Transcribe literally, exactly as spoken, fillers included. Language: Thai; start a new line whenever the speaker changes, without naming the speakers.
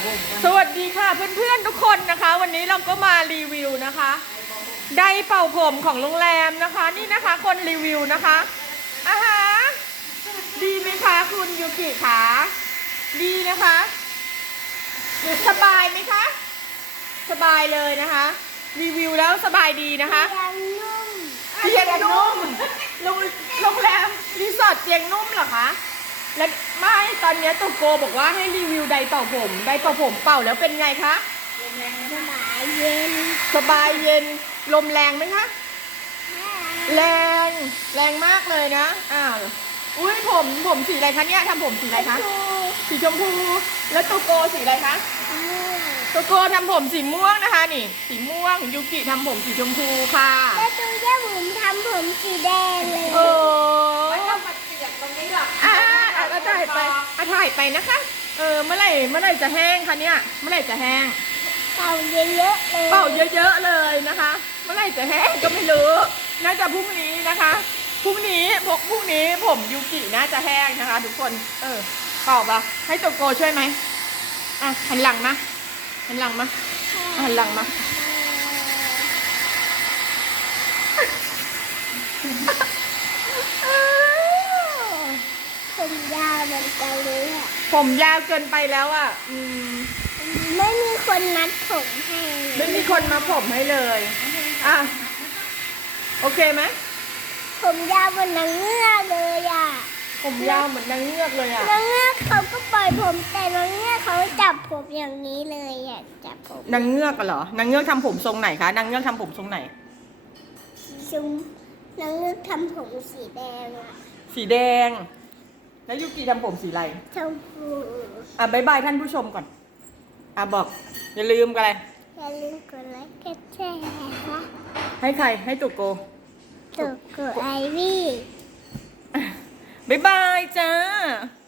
ผมกัน
สวัสดีค่ะเพื่อนๆทุกคนนะคะ วันนี้เราก็มารีวิวนะคะไดร์เป่าผมของโรงแรมนะคะ นี่นะคะคนรีวิวนะคะอาหารดีไหมคะคุณยูกิคะดีนะคะสบายไหมคะสบายเลยนะคะ รีวิวแล้วสบายดีนะคะ
ยังนุ่ม
เตียงนุ่มโรงโรงแรมรีสอร์ทเตียงนุ่มเหรอคะและไม่ตอนนี้ตุกโกบอกว่าให้รีวิวไดร์เป่าผมไดร์เป่าผมเป่าแล้วเป็นไงคะ
สบายเย็น
สบายเย็นลมแรงไหมคะ แรงแรงมากเลยนะอ้าวอุ้ยผมผมสีอะไรคะเนี่ยทำผมสีอะไรคะ
ดู
สีชมพูแล้วตุกโกสีอะไรคะ
ม่วง
ตุกโกทำผมสีม่วงนะคะนี่สีม่วงยูกิทำผมสีชมพูค่ะ
แล้วดูแย่ผมทำผมสีแดงเลย
โอ้
ไม่ต้องมาเสียบตรงนี้หรอก
อ่าอ่ะถ่ายไปอ่ะถ่ายไปนะคะเออเมื่อไหร่เมื่อไหร่จะแห้งคะเนี่ยเมื่อไหร่จะแห้ง
เป่าเยอะๆเลย
เป่าเยอะๆเลยนะคะ เมื่อไหร่จะแห้งก็ไม่รู้น่าจะพรุ่งนี้นะคะพรุ่งนี้พกพรุ่งนี้ผมยูกิน่าจะแห้งนะคะ ทุกคนเออเป่าปะให้โตโกช่วยไหมอ่ะหันหลังมาหันหลังมาหันหลังมา
ผมยาวเหมือนกันเลยอะ
ผมยาวเกินไปแล้วอ่ะอืม
ไม่มีคนนัดผมให้
ไม่มีคนมาผมให้เลยอ่ะโอเคไหม
ผมยาวเหมือนนางเงือกเลยอ่ะ
ผมยาวเหมือนนางเงือกเลยอ่ะ
นางเงือกเขาก็ปล่อยผมแต่นางเงือกเขาจับผมอย่างนี้เลยอ่ะจับผม
นางเงือกอะเหรอนางเงือกทำผมทรงไหนคะนางเงือกทำผมทรงไหน
สีชมนางเงือกทำผมสีแดงอ่ะ
สีแดง แล้วยูกิทำผมสีอะไร
ชมพู
อ่ะบายบายท่านผู้ชมก่อนอ่ะบอกอย่าลืมกันเลย
อย่าลืมกดไลค์กดแชร์นะคะ
ให้ใครให้ตุกโก
ตุกกดไอวี่
บายบายจ้า